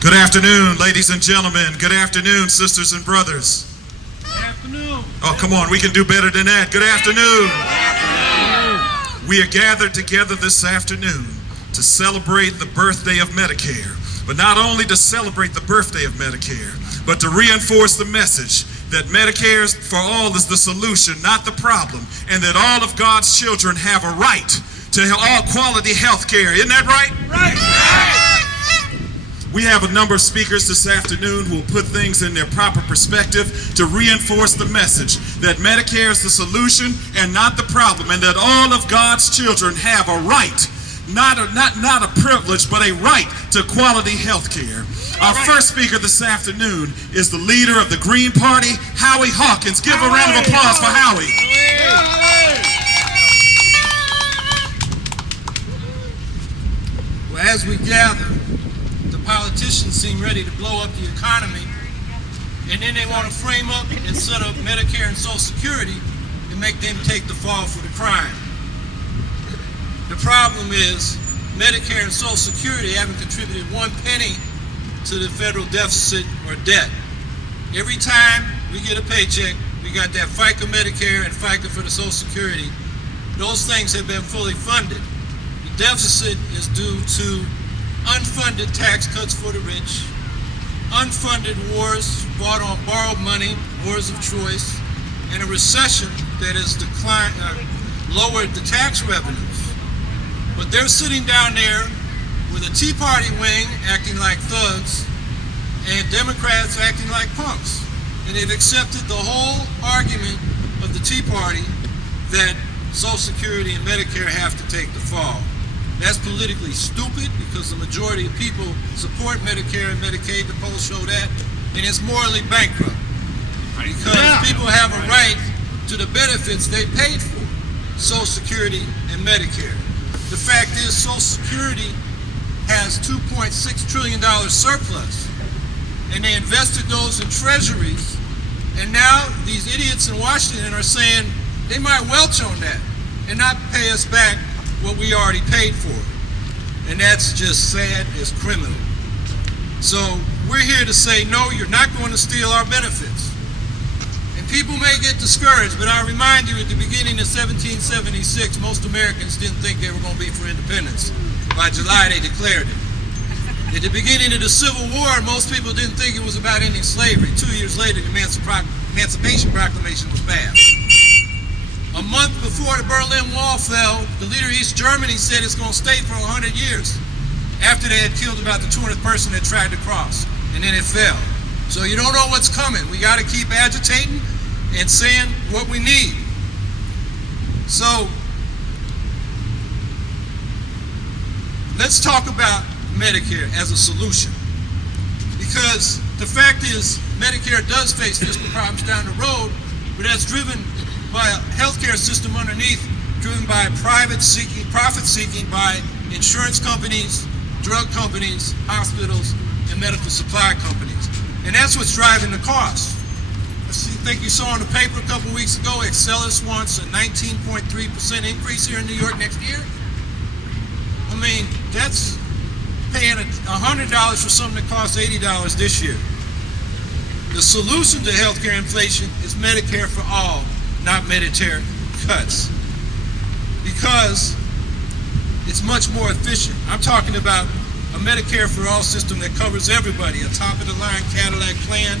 Good afternoon, ladies and gentlemen. Good afternoon, sisters and brothers. Good afternoon. Oh, come on, we can do better than that. Good afternoon. We are gathered together this afternoon to celebrate the birthday of Medicare, but not only to celebrate the birthday of Medicare, but to reinforce the message that Medicare-for-All is the solution, not the problem, and that all of God's children have a right to all quality health care. Isn't that right? Right. We have a number of speakers this afternoon who will put things in their proper perspective to reinforce the message that Medicare is the solution and not the problem, and that all of God's children have a right, not a privilege, but a right to quality health care. Our first speaker this afternoon is the leader of the Green Party, Howie Hawkins. Give a round of applause for Howie. Well, as we gather, politicians seem ready to blow up the economy, and then they want to frame up and set up Medicare and Social Security and make them take the fall for the crime. The problem is Medicare and Social Security haven't contributed 1 penny to the federal deficit or debt. Every time we get a paycheck, we got that FICA Medicare and FICA for the Social Security. Those things have been fully funded. The deficit is due to unfunded tax cuts for the rich, unfunded wars fought on borrowed money, wars of choice, and a recession that has lowered the tax revenues. But they're sitting down there with a Tea Party wing acting like thugs and Democrats acting like punks. And they've accepted the whole argument of the Tea Party that Social Security and Medicare have to take the fall. That's politically stupid because the majority of people support Medicare and Medicaid. The polls show that. And it's morally bankrupt because people have a right to the benefits they paid for, Social Security and Medicare. The fact is Social Security has $2.6 trillion surplus, and they invested those in treasuries. And now these idiots in Washington are saying they might welch on that and not pay us back what we already paid for. And that's just sad as criminal. So we're here to say, no, you're not going to steal our benefits. And people may get discouraged, but I remind you, at the beginning of 1776, most Americans didn't think they were going to be for independence. By July, they declared it. At the beginning of the Civil War, most people didn't think it was about ending slavery. 2 years later, the Emancipation Proclamation was passed. A month before the Berlin Wall fell, the leader of East Germany said it's going to stay for 100 years after they had killed about the 200th person that tried to cross, and then it fell. So you don't know what's coming. We got to keep agitating and saying what we need. So let's talk about Medicare as a solution, because the fact is Medicare does face fiscal problems down the road, but that's driven by a healthcare system underneath, driven by profit seeking by insurance companies, drug companies, hospitals, and medical supply companies. And that's what's driving the cost. I think you saw in the paper a couple weeks ago, Excellus wants a 19.3% increase here in New York next year. I mean, that's paying $100 for something that costs $80 this year. The solution to healthcare inflation is Medicare for all, not Medicare cuts, because it's much more efficient. I'm talking about a Medicare-for-all system that covers everybody, a top-of-the-line Cadillac plan.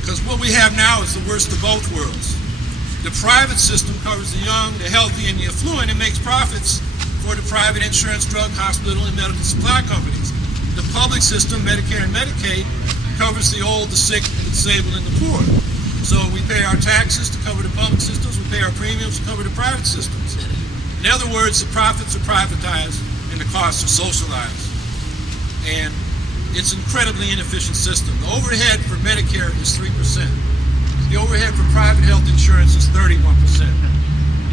Because what we have now is the worst of both worlds. The private system covers the young, the healthy, and the affluent, and makes profits for the private insurance, drug, hospital, and medical supply companies. The public system, Medicare and Medicaid, covers the old, the sick, the disabled, and the poor. So we pay our taxes to cover the public systems, we pay our premiums to cover the private systems. In other words, the profits are privatized and the costs are socialized. And it's an incredibly inefficient system. The overhead for Medicare is 3%. The overhead for private health insurance is 31%.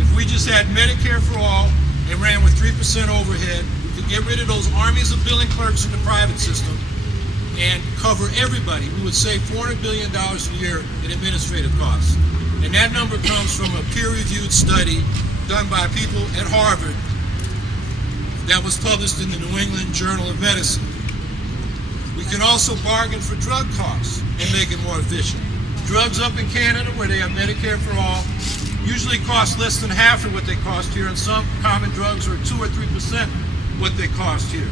If we just had Medicare for all and ran with 3% overhead, we could get rid of those armies of billing clerks in the private system and cover everybody. We would save $400 billion a year in administrative costs. And that number comes from a peer-reviewed study done by people at Harvard that was published in the New England Journal of Medicine. We can also bargain for drug costs and make it more efficient. Drugs up in Canada, where they have Medicare-for-All, usually cost less than half of what they cost here, and some common drugs are 2 or 3% what they cost here.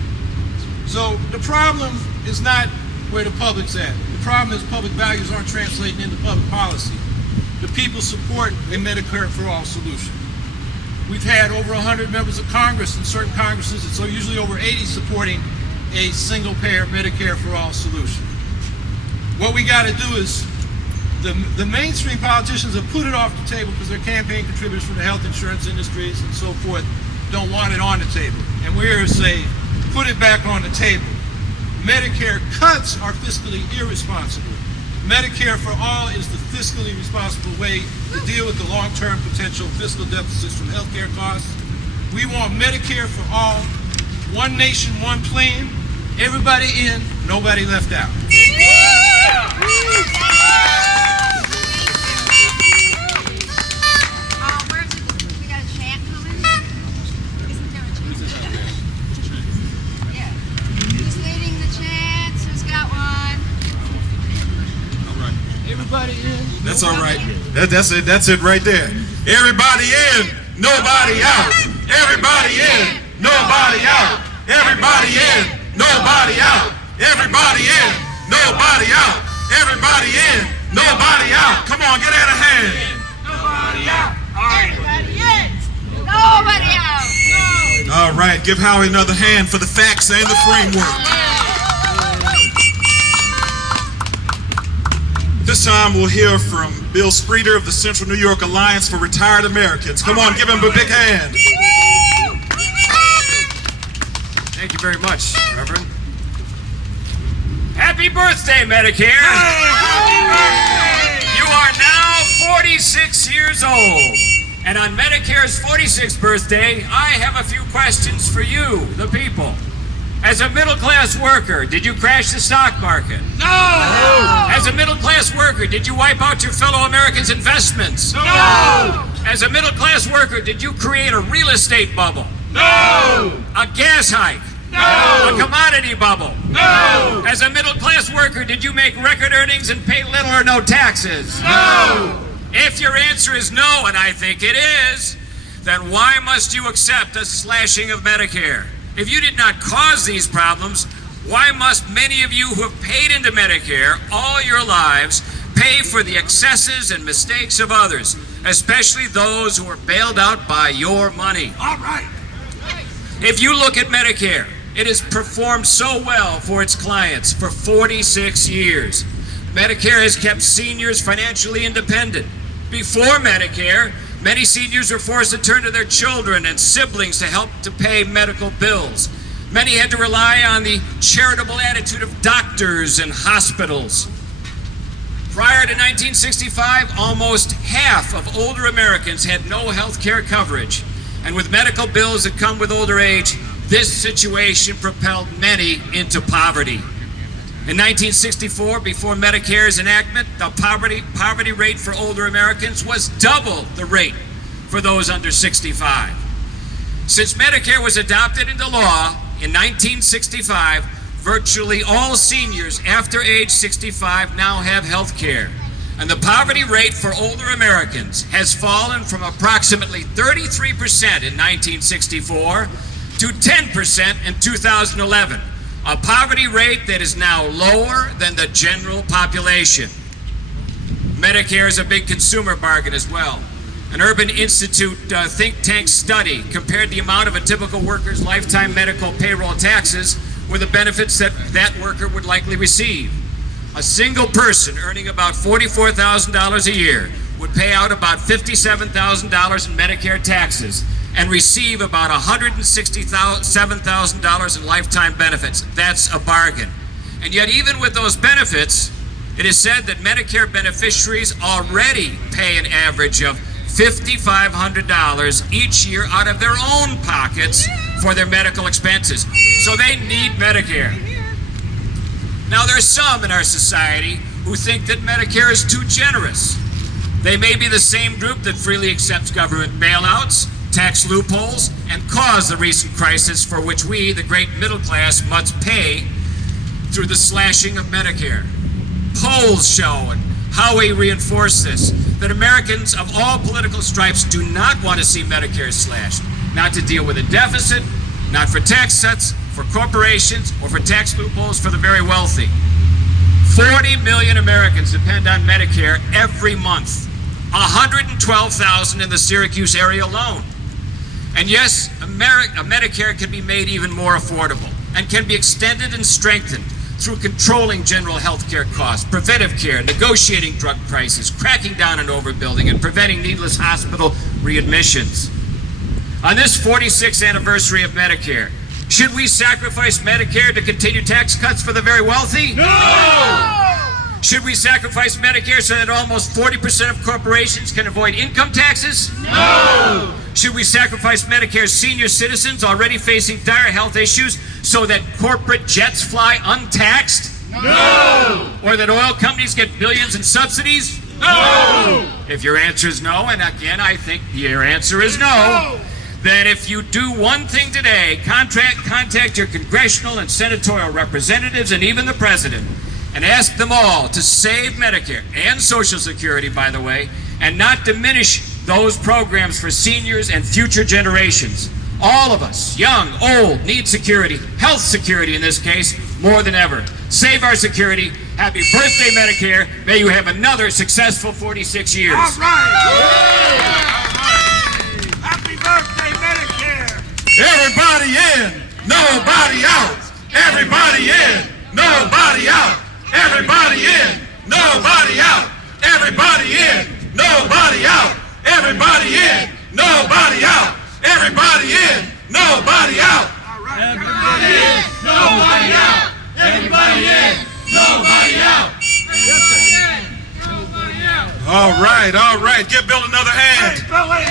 So the problem is not where the public's at. The problem is public values aren't translating into public policy. The people support a Medicare-for-All solution. We've had over 100 members of Congress in certain Congresses, and so usually over 80 supporting a single-payer Medicare-for-all solution. What we got to do is, the mainstream politicians have put it off the table because their campaign contributors from the health insurance industries and so forth don't want it on the table. And we're here to say, put it back on the table. Medicare cuts are fiscally irresponsible. Medicare for all is the fiscally responsible way to deal with the long-term potential fiscal deficits from healthcare costs. We want Medicare for all, one nation, one plan, everybody in, nobody left out. We got a chant coming? Isn't there a chant? Yeah. Who's leading the chants? Who's got one? Everybody in. That's all right. That's it. That's it right there. Everybody in, nobody out. Everybody in, nobody out. Everybody in, nobody out. Everybody in, nobody out. Everybody in, nobody out. Come on, get out of hand. Nobody out. Everybody in! Nobody out! All right, give Howie another hand for the facts and the framework. This time we'll hear from Bill Streeter of the Central New York Alliance for Retired Americans. Come on, give him a big hand. Thank you very much, Reverend. Happy birthday, Medicare! You are now 46 years old. And on Medicare's 46th birthday, I have a few questions for you, the people. As a middle-class worker, did you crash the stock market? No! As a middle-class worker, did you wipe out your fellow Americans' investments? No! As a middle-class worker, did you create a real estate bubble? No! A gas hike? No! A commodity bubble? No! As a middle-class worker, did you make record earnings and pay little or no taxes? No! If your answer is no, and I think it is, then why must you accept a slashing of Medicare? If you did not cause these problems, why must many of you who have paid into Medicare all your lives pay for the excesses and mistakes of others, especially those who are bailed out by your money? All right. If you look at Medicare, it has performed so well for its clients for 46 years. Medicare has kept seniors financially independent. Before Medicare, many seniors were forced to turn to their children and siblings to help to pay medical bills. Many had to rely on the charitable attitude of doctors and hospitals. Prior to 1965, almost half of older Americans had no health care coverage. And with medical bills that come with older age, this situation propelled many into poverty. In 1964, before Medicare's enactment, the poverty rate for older Americans was double the rate for those under 65. Since Medicare was adopted into law in 1965, virtually all seniors after age 65 now have health care. And the poverty rate for older Americans has fallen from approximately 33% in 1964 to 10% in 2011. A poverty rate that is now lower than the general population. Medicare is a big consumer bargain as well. An Urban Institute think tank study compared the amount of a typical worker's lifetime medical payroll taxes with the benefits that that worker would likely receive. A single person earning about $44,000 a year would pay out about $57,000 in Medicare taxes and receive about $167,000 in lifetime benefits. That's a bargain. And yet, even with those benefits, it is said that Medicare beneficiaries already pay an average of $5,500 each year out of their own pockets for their medical expenses. So they need Medicare. Now, there are some in our society who think that Medicare is too generous. They may be the same group that freely accepts government bailouts, tax loopholes, and cause the recent crisis for which we, the great middle class, must pay through the slashing of Medicare. Polls show, and Howie reinforced this, that Americans of all political stripes do not want to see Medicare slashed, not to deal with a deficit, not for tax cuts, for corporations, or for tax loopholes for the very wealthy. 40 million Americans depend on Medicare every month, 112,000 in the Syracuse area alone. And yes, Medicare can be made even more affordable and can be extended and strengthened through controlling general health care costs, preventive care, negotiating drug prices, cracking down on overbuilding, and preventing needless hospital readmissions. On this 46th anniversary of Medicare, should we sacrifice Medicare to continue tax cuts for the very wealthy? No! Should we sacrifice Medicare so that almost 40% of corporations can avoid income taxes? No! Should we sacrifice Medicare's senior citizens already facing dire health issues so that corporate jets fly untaxed? No! Or that oil companies get billions in subsidies? No! If your answer is no, and again I think your answer is no, then if you do one thing today, contact your congressional and senatorial representatives and even the president and ask them all to save Medicare and Social Security, by the way, and not diminish those programs for seniors and future generations. All of us, young, old, need security, health security in this case, more than ever. Save our security. Happy birthday, Medicare. May you have another successful 46 years. All right! Happy birthday, Medicare! Everybody in, nobody out. Everybody in, nobody out. Everybody in, nobody out. Everybody in, nobody out. Everybody in, nobody out. Everybody in, nobody out. Everybody in, nobody out. Everybody in, nobody out. All right. Give Bill another hand. Hey, Billy!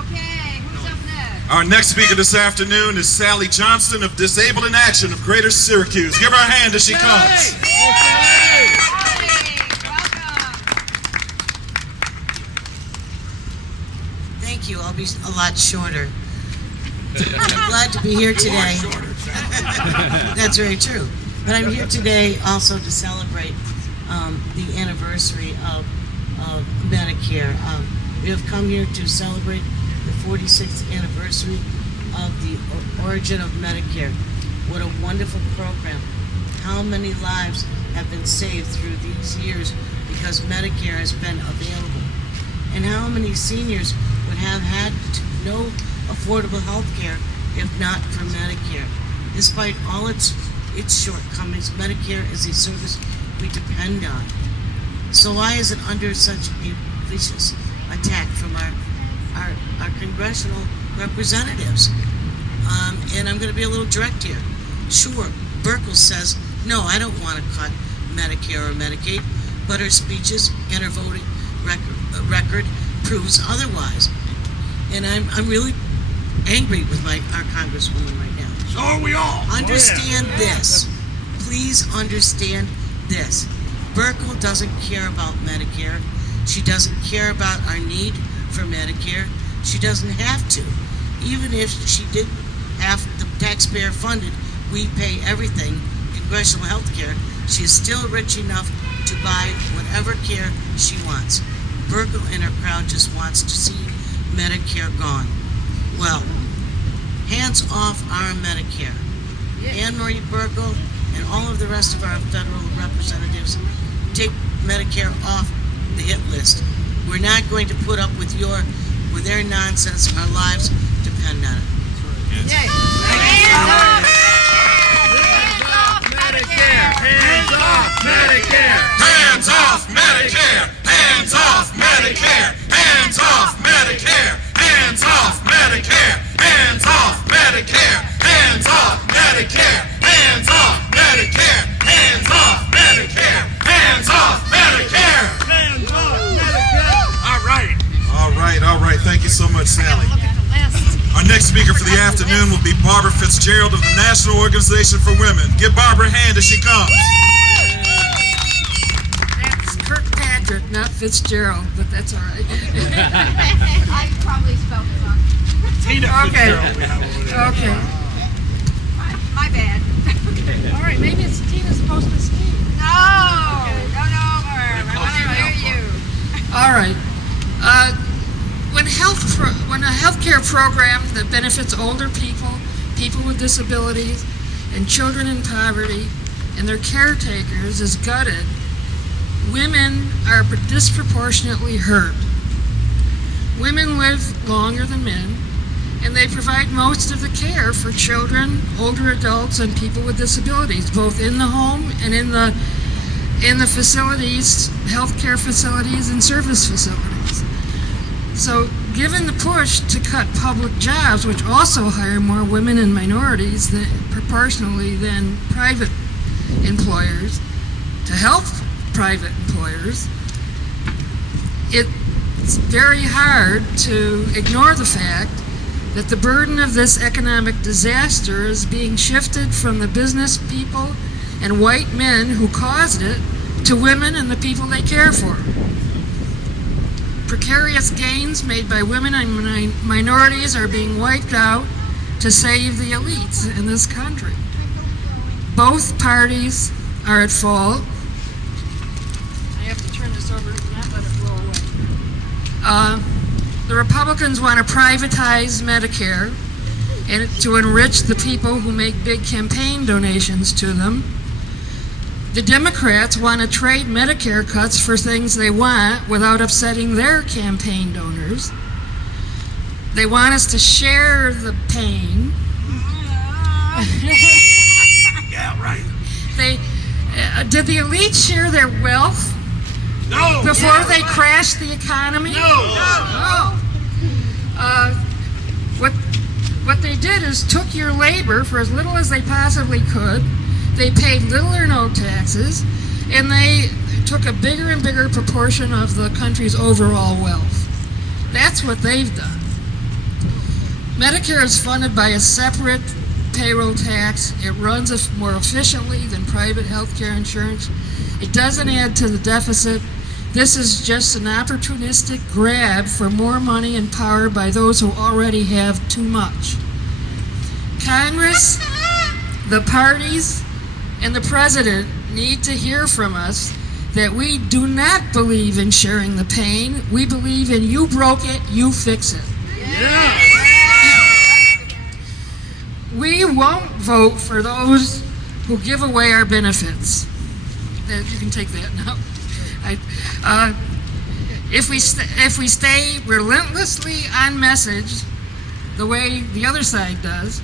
Okay, who's up next? Our next speaker this afternoon is Sally Johnston of Disabled in Action of Greater Syracuse. Give her a hand as she comes. Hey, welcome. Thank you. I'll be a lot shorter. I'm glad to be here today. That's very true. But I'm here today also to celebrate the anniversary of Medicare. We have come here to celebrate the 46th anniversary of the origin of Medicare. What a wonderful program. How many lives have been saved through these years because Medicare has been available? And how many seniors would have had no affordable health care if not for Medicare? Despite all its shortcomings, Medicare is a service we depend on. So why is it under such a vicious attack from our congressional representatives? And I'm going to be a little direct here. Sure, Burkle says, no, I don't want to cut Medicare or Medicaid, but her speeches and her voting record proves otherwise. And I'm really angry with our Congresswoman right now. So are we all. Understand this. Please understand this. Burkle doesn't care about Medicare. She doesn't care about our need for Medicare. She doesn't have to. Even if she did have the taxpayer funded, we pay everything, congressional health care, she is still rich enough to buy whatever care she wants. Burkle and her crowd just wants to see Medicare gone. Well, hands off our Medicare. Anne Marie Burkle and all of the rest of our federal representatives, take Medicare off the hit list. We're not going to put up with their nonsense. Our lives depend on it. Hands off Medicare! Hands off Medicare! Hands off Medicare! Hands off Medicare! Hands off Medicare! Hands off Medicare! Hands off Medicare! Hands off Medicare! Hands off Medicare! Hands off Medicare! Hands off Medicare! Hands off Medicare! All right. Thank you so much, Sally. Look at the list. Our next speaker for the afternoon will be Barber Fitzgerald of the National Organization for Women. Give Barber a hand as she comes. That's Kirkpatrick Frederick, not Fitzgerald, but that's all right. I probably spelled it wrong. Tina Okay. Fitzgerald we have over there. Okay. My bad. All right, maybe it's Tina's supposed to speak. No, don't over. I want to hear you. All right. When a healthcare program that benefits older people, people with disabilities, and children in poverty, and their caretakers is gutted, women are disproportionately hurt. Women live longer than men, and they provide most of the care for children, older adults, and people with disabilities, both in the home and in the facilities, healthcare facilities and service facilities. So, given the push to cut public jobs, which also hire more women and minorities proportionally than private employers, to help private employers, it's very hard to ignore the fact that the burden of this economic disaster is being shifted from the business people and white men who caused it to women and the people they care for. Precarious gains made by women and minorities are being wiped out to save the elites in this country. Both parties are at fault. I have to turn this over and not let it blow away. The Republicans want to privatize Medicare and to enrich the people who make big campaign donations to them. The Democrats want to trade Medicare cuts for things they want without upsetting their campaign donors. They want us to share the pain. Yeah, right. Did the elites share their wealth No. before they crashed the economy? No. What they did is took your labor for as little as they possibly could. They paid little or no taxes, and they took a bigger and bigger proportion of the country's overall wealth. That's what they've done. Medicare is funded by a separate payroll tax. It runs more efficiently than private health care insurance. It doesn't add to the deficit. This is just an opportunistic grab for more money and power by those who already have too much. Congress, the parties, and the president need to hear from us that we do not believe in sharing the pain. We believe in you broke it, you fix it. Yeah. We won't vote for those who give away our benefits. You can take that now. If we stay relentlessly on message, the way the other side does,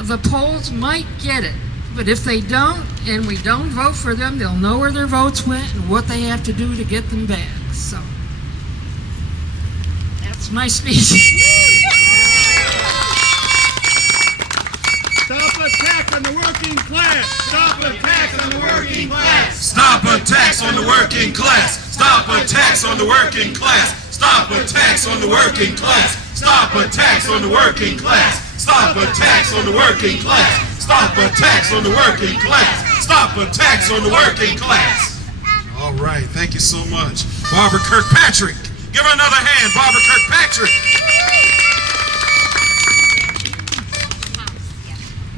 the polls might get it. But if they don't, and we don't vote for them, they'll know where their votes went and what they have to do to get them back. So, that's my speech. Stop attack on the working class. Stop attack on the working class. Stop attacks on the working class. Stop attacks on the working class. Stop attacks on the working class. Stop attacks on the working class. Stop attacks on the working class. Stop attacks on the working class. Stop attacks on the working class. All right, thank you so much. Barbara Kirkpatrick. Give her another hand, Barbara Kirkpatrick.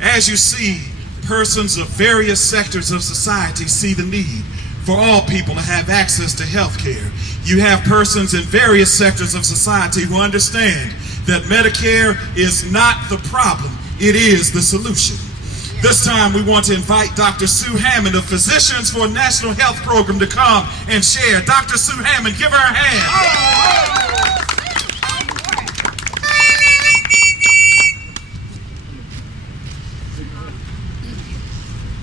As you see, persons of various sectors of society see the need for all people to have access to health care. You have persons in various sectors of society who understand that Medicare is not the problem, it is the solution. This time we want to invite Dr. Sue Hammond of Physicians for a National Health Program to come and share. Dr. Sue Hammond, give her a hand.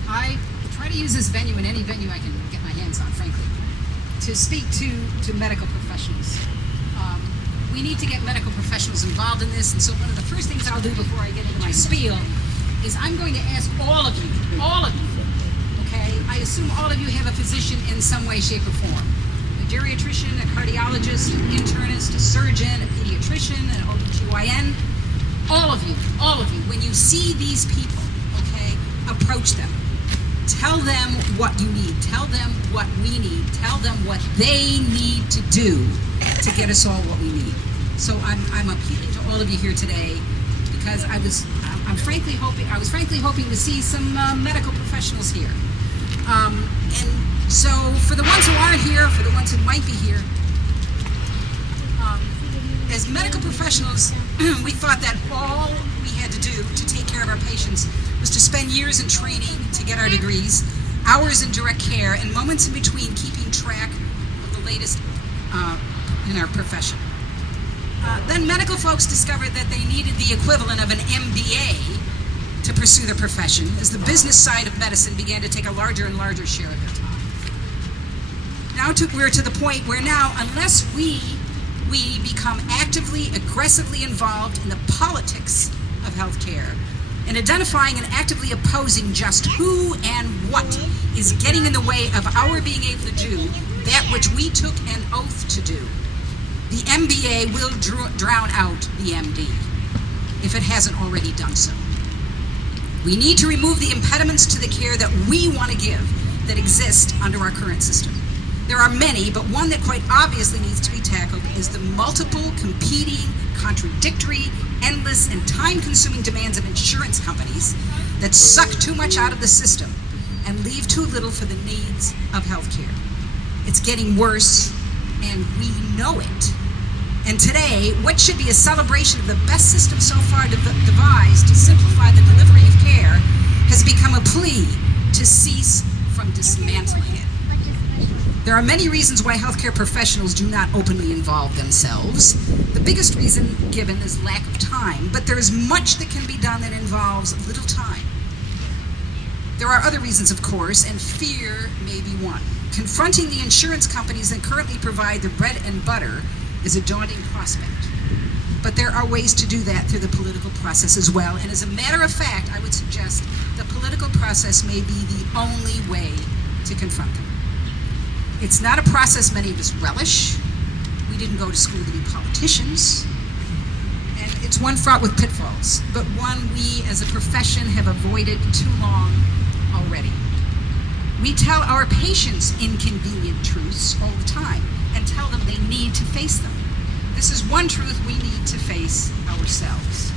I try to use this venue in any venue I can get my hands on, frankly, to speak to medical professionals. We need to get medical professionals involved in this, and so one of the first things I'll do before I get into my spiel is I'm going to ask all of you, okay? I assume all of you have a physician in some way, shape, or form. A geriatrician, a cardiologist, an internist, a surgeon, a pediatrician, an OBGYN. All of you, when you see these people, okay, approach them. Tell them what you need. Tell them what we need. Tell them what they need to do to get us all what we need. So I'm appealing to all of you here today because I was frankly hoping to see some medical professionals here. And so for the ones who aren't here, for the ones who might be here, as medical professionals, we thought that all we had to do to take care of our patients was to spend years in training to get our degrees, hours in direct care, and moments in between keeping track of the latest in our profession. Then medical folks discovered that they needed the equivalent of an MBA to pursue their profession, as the business side of medicine began to take a larger and larger share of their time. Now we're to the point where now, unless we become actively, aggressively involved in the politics of healthcare and identifying and actively opposing just who and what is getting in the way of our being able to do that which we took an oath to do, the MBA will drown out the MD if it hasn't already done so. We need to remove the impediments to the care that we want to give that exist under our current system. There are many, but one that quite obviously needs to be tackled is the multiple, competing, contradictory, endless, and time-consuming demands of insurance companies that suck too much out of the system and leave too little for the needs of healthcare. It's getting worse, and we know it. And today, what should be a celebration of the best system so far devised to simplify the delivery of care has become a plea to cease from dismantling it. There are many reasons why healthcare professionals do not openly involve themselves. The biggest reason given is lack of time, but there is much that can be done that involves little time. There are other reasons, of course, and fear may be one. Confronting the insurance companies that currently provide the bread and butter is a daunting prospect. But there are ways to do that through the political process as well, and as a matter of fact, I would suggest the political process may be the only way to confront them. It's not a process many of us relish. We didn't go to school to be politicians. And it's one fraught with pitfalls, but one we as a profession have avoided too long already. We tell our patients inconvenient truths all the time and tell them they need to face them. This is one truth we need to face ourselves.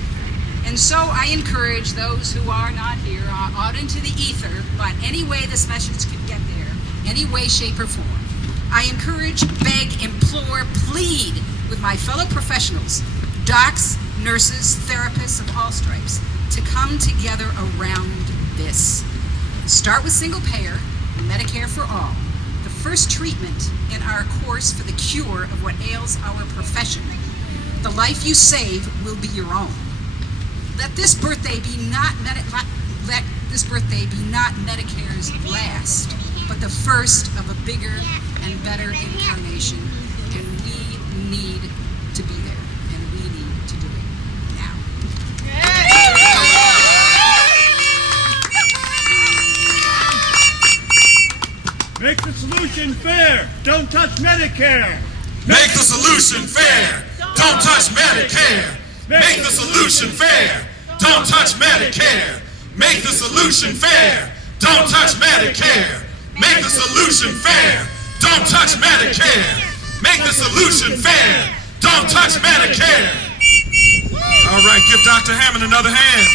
And so I encourage those who are not here out into the ether, but any way this message could get there, any way, shape, or form. I encourage, beg, implore, plead with my fellow professionals, docs, nurses, therapists of all stripes, to come together around this. Start with single payer, Medicare-for-All, the first treatment in our course for the cure of what ails our profession. The life you save will be your own. Let this birthday be not Medicare's last, but the first of a bigger and better incarnation, and we need to be there, and we need to do it now. Make the solution fair. Don't touch Medicare. Make the solution fair. Don't touch Medicare. Make the solution fair. Don't touch Medicare. Make the solution fair. Don't touch Medicare. Make the solution fair. Don't touch Medicare. Make the solution fair. Don't touch Medicare. All right, give Dr. Hammond another hand.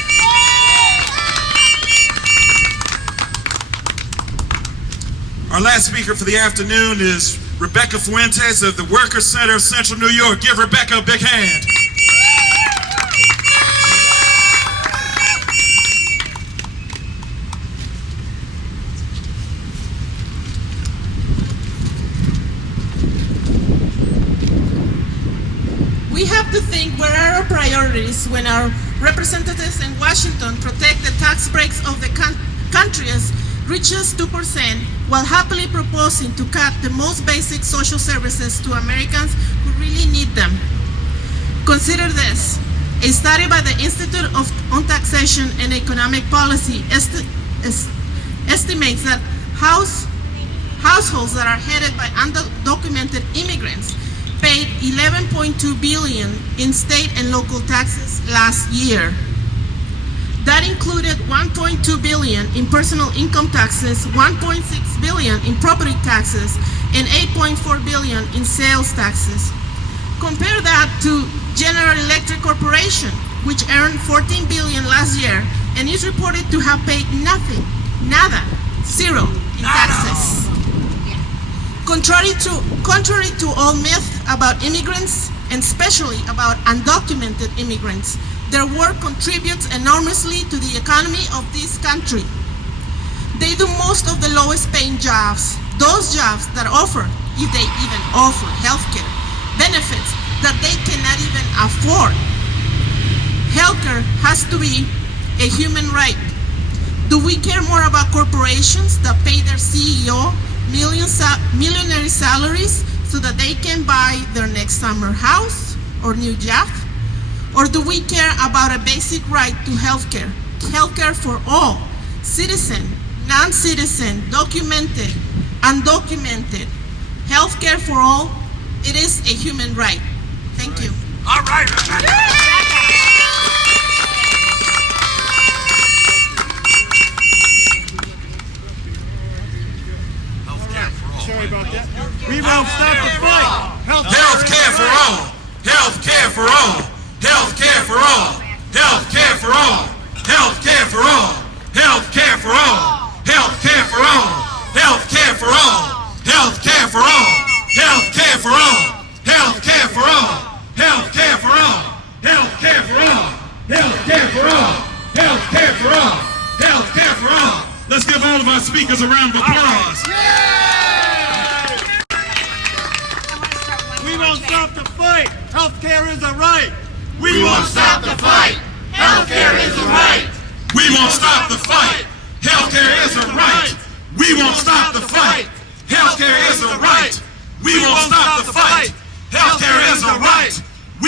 Our last speaker for the afternoon is Rebecca Fuentes of the Workers Center of Central New York. Give Rebecca a big hand. We have to think where are our priorities when our representatives in Washington protect the tax breaks of the country's richest 2% while happily proposing to cut the most basic social services to Americans who really need them. Consider this. A study by the Institute on Taxation and Economic Policy estimates that households that are headed by undocumented immigrants paid $11.2 billion in state and local taxes last year. That included $1.2 billion in personal income taxes, $1.6 billion in property taxes, and $8.4 billion in sales taxes. Compare that to General Electric Corporation, which earned $14 billion last year and is reported to have paid nothing, nada, zero in taxes. Contrary to all myth about immigrants, and especially about undocumented immigrants, their work contributes enormously to the economy of this country. They do most of the lowest paying jobs, those jobs that offer, if they even offer, healthcare benefits that they cannot even afford. Healthcare has to be a human right. Do we care more about corporations that pay their CEO millionaire salaries so that they can buy their next summer house or new yacht? Or do we care about a basic right to healthcare? Healthcare for all, citizen, non-citizen, documented, undocumented. Healthcare for all, it is a human right. Thank you. All right. Sorry about that. We won't stop the fight. Healthcare for all. Healthcare for all. Healthcare for all. Healthcare for all. Healthcare for all. Healthcare for all. Healthcare for all. Healthcare for all. Healthcare for all. Healthcare for all. Healthcare for all. Healthcare for all. Healthcare for all. Healthcare for all. Healthcare for all. Healthcare for all. Let's give all of our speakers a round of applause. We won't stop the fight. Healthcare is a right. We won't stop the fight. Healthcare is a right. We won't stop the fight. Healthcare is a right. We won't stop the fight. Healthcare is a right. We won't stop the fight. Healthcare is a right.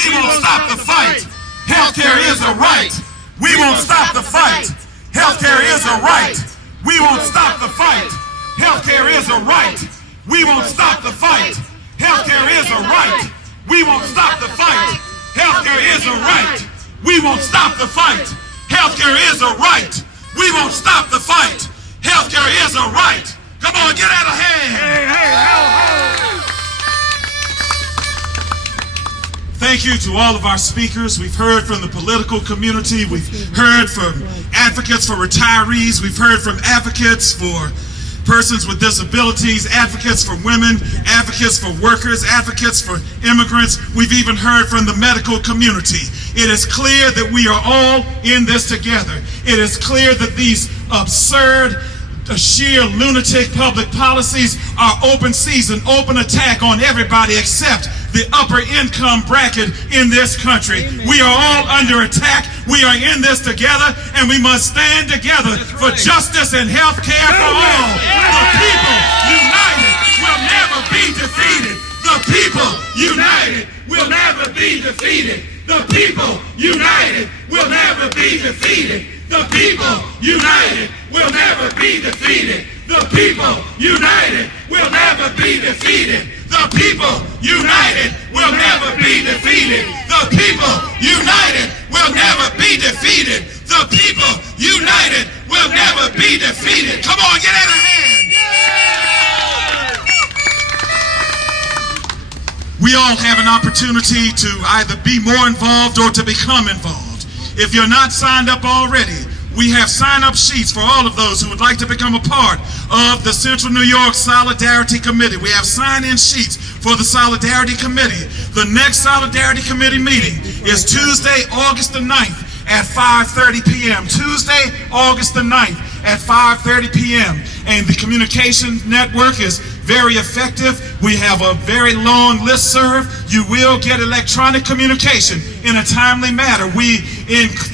We won't stop the fight. Healthcare is a right. We won't stop the fight. Healthcare is a right. We won't stop the fight. Healthcare is a right. We won't stop the fight. Healthcare is a right. We won't stop the fight. Healthcare is a right. We won't stop the fight. Healthcare is a right. We won't stop the fight. Healthcare is a right. Come on, get out of hand. Hey, ho, ho. Thank you to all of our speakers. We've heard from the political community. We've heard from advocates for retirees. We've heard from advocates for persons with disabilities, advocates for women, advocates for workers, advocates for immigrants. We've even heard from the medical community. It is clear that we are all in this together. It is clear that these absurd, sheer lunatic public policies are open season, open attack on everybody except the upper income bracket in this country. Amen. We are all under attack. We are in this together, and we must stand together for justice and health care for all. The people united will never be defeated. The people united will never be defeated. The people united will never be defeated. The people united will never be defeated. The people united will never be defeated. The people united will never be defeated. The people united will never be defeated. The people united will never be defeated. Come on, get out of hand. We all have an opportunity to either be more involved or to become involved. If you're not signed up already, we have sign-up sheets for all of those who would like to become a part of the Central New York Solidarity Committee. We have sign-in sheets for the Solidarity Committee. The next Solidarity Committee meeting is Tuesday, August the 9th at 5:30 p.m. Tuesday, August the 9th at 5:30 p.m. And the communication network is very effective. We have a very long listserv. You will get electronic communication in a timely manner. We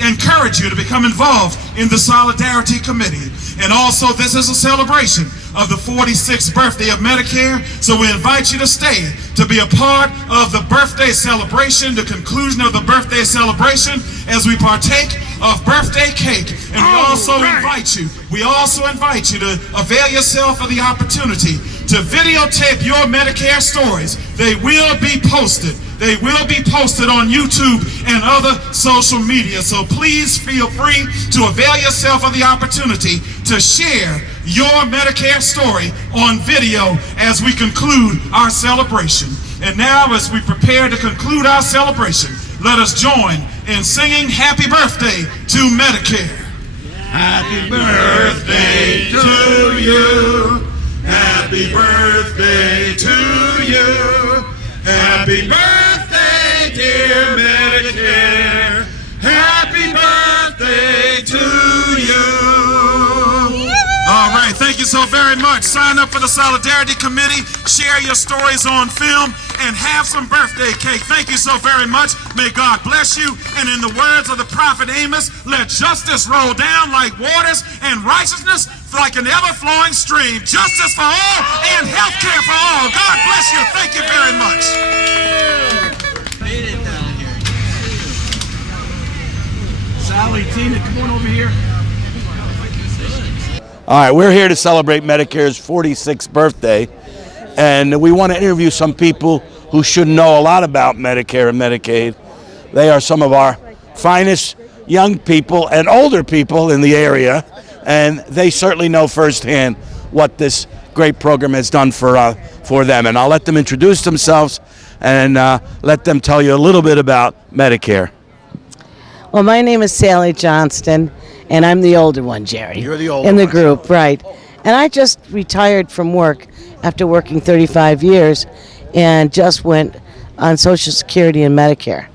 encourage you to become involved in the Solidarity Committee. And also, this is a celebration of the 46th birthday of Medicare, so we invite you to stay to be a part of the birthday celebration, the conclusion of the birthday celebration, as we partake of birthday cake. And we also invite you to avail yourself of the opportunity to videotape your Medicare stories. They will be posted. They will be posted on YouTube and other social media. So please feel free to avail yourself of the opportunity to share your Medicare story on video as we conclude our celebration. And now, as we prepare to conclude our celebration, let us join in singing Happy Birthday to Medicare. Happy birthday to you. Happy birthday to you. Happy birthday, dear Medicare. Happy birthday to you. All right, thank you so very much. Sign up for the Solidarity Committee, share your stories on film, and have some birthday cake. Thank you so very much. May God bless you. And in the words of the prophet Amos, let justice roll down like waters and righteousness like an ever-flowing stream. Justice for all and health care for all. God bless you. Thank you very much. Sally, Tina, come on over here. All right, we're here to celebrate Medicare's 46th birthday, and we want to interview some people who should know a lot about Medicare and Medicaid. They are some of our finest young people and older people in the area, and they certainly know firsthand what this great program has done for them. And I'll let them introduce themselves and let them tell you a little bit about Medicare. Well, my name is Sally Johnston, and I'm the older one, Jerry. You're the older in the one. group, right? And I just retired from work after working 35 years, and just went on Social Security and Medicare.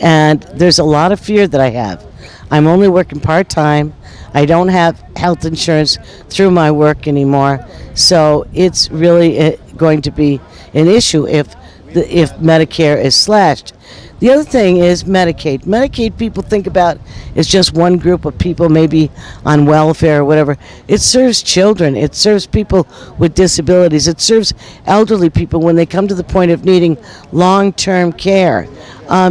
And there's a lot of fear that I have. I'm only working part-time. I don't have health insurance through my work anymore, so it's really going to be an issue if Medicare is slashed. The other thing is Medicaid. Medicaid people think about is just one group of people maybe on welfare or whatever. It serves children. It serves people with disabilities. It serves elderly people when they come to the point of needing long-term care.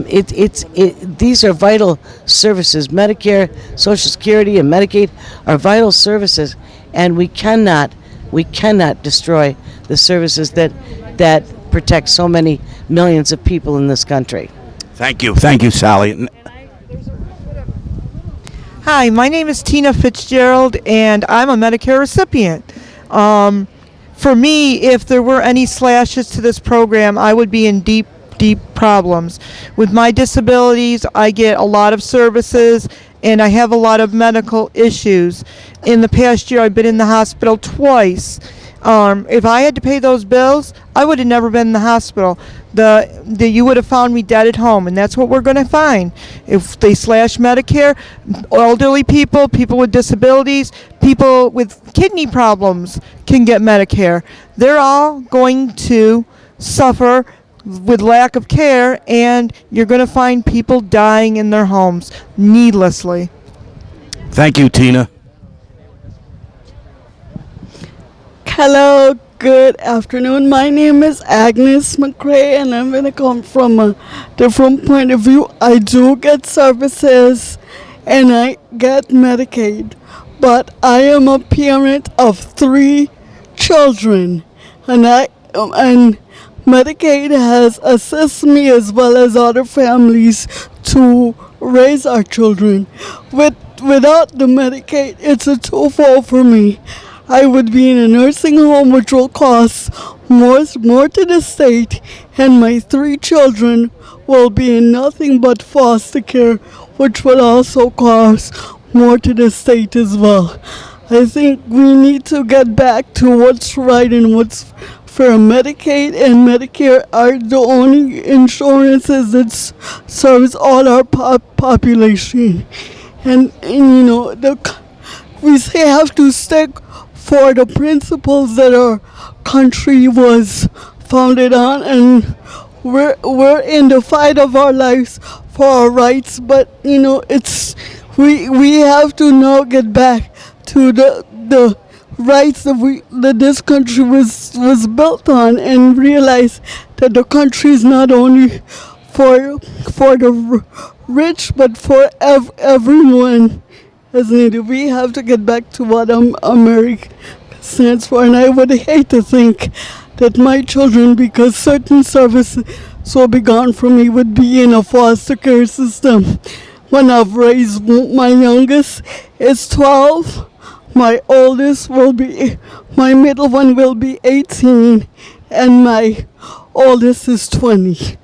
These are vital services. Medicare, Social Security, and Medicaid are vital services, and we cannot destroy the services that protect so many millions of people in this country. Thank you, Sally. Hi, my name is Tina Fitzgerald, and I'm a Medicare recipient. For me, if there were any slashes to this program, I would be in deep problems. With my disabilities, I get a lot of services, and I have a lot of medical issues. In the past year, I've been in the hospital twice. If I had to pay those bills, I would have never been in the hospital. You would have found me dead at home, and that's what we're going to find. If they slash Medicare, elderly people, people with disabilities, people with kidney problems can get Medicare. They're all going to suffer with lack of care, and you're going to find people dying in their homes needlessly. Thank you, Tina. Hello, good afternoon. My name is Agnes Mcrae, and I'm going to come from a different point of view. I do get services, and I get Medicaid, but I am a parent of 3 children, and Medicaid has assisted me as well as other families to raise our children. Without the Medicaid, it's a twofold for me. I would be in a nursing home, which will cost more to the state, and my 3 children will be in nothing but foster care, which will also cost more to the state as well. I think we need to get back to what's right and what's fair. Medicaid and Medicare are the only insurances that serves all our population, and you know we have to stick for the principles that our country was founded on, and we're in the fight of our lives for our rights. But we have to now get back to the rights that this country was built on, and realize that the country is not only for the rich but for everyone as needed. We have to get back to what America stands for, and I would hate to think that my children, because certain services will be gone from me, would be in a foster care system. When I've raised my youngest is 12, my oldest will be, my middle one will be 18, and my oldest is 20.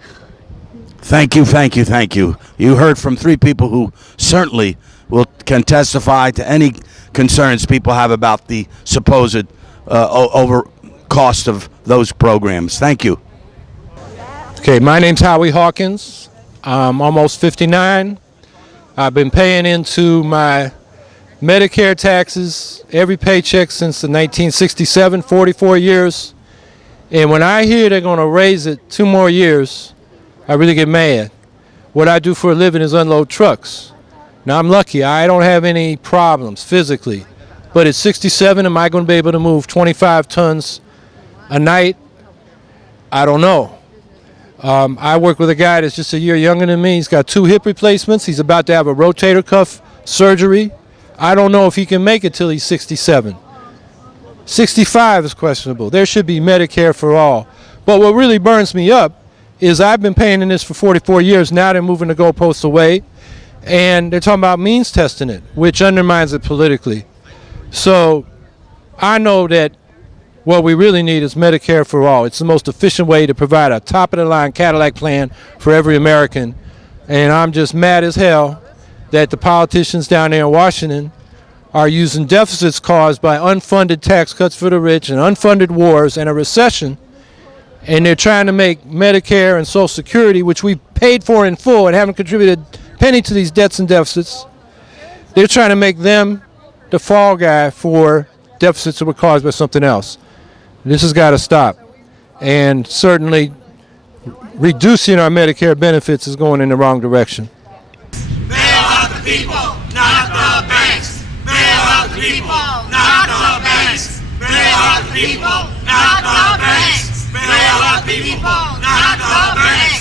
Thank you, thank you, thank you. You heard from three people who certainly can testify to any concerns people have about the supposed over cost of those programs. Thank you. Okay, my name's Howie Hawkins. I'm almost 59. I've been paying into my Medicare taxes every paycheck since the 1967, 44 years. And when I hear they're going to raise it 2 more years, I really get mad. What I do for a living is unload trucks. Now, I'm lucky. I don't have any problems physically. But at 67, am I going to be able to move 25 tons a night? I don't know. I work with a guy that's just a year younger than me. He's got 2 hip replacements. He's about to have a rotator cuff surgery. I don't know if he can make it till he's 67. 65 is questionable. There should be Medicare for all. But what really burns me up is I've been paying in this for 44 years. Now they're moving the goalposts away, and they're talking about means testing it, which undermines it politically. So I know that what we really need is Medicare for all. It's the most efficient way to provide a top-of-the-line Cadillac plan for every American. And I'm just mad as hell that the politicians down there in Washington are using deficits caused by unfunded tax cuts for the rich and unfunded wars and a recession, and they're trying to make Medicare and Social Security, which we've paid for in full and haven't contributed a penny to these debts and deficits, they're trying to make them the fall guy for deficits that were caused by something else. This has got to stop. And certainly reducing our Medicare benefits is going in the wrong direction. Bail out the people, not the banks. Bail out the people, not the banks. Bail out the people, not the banks. Bail out the people, not the banks.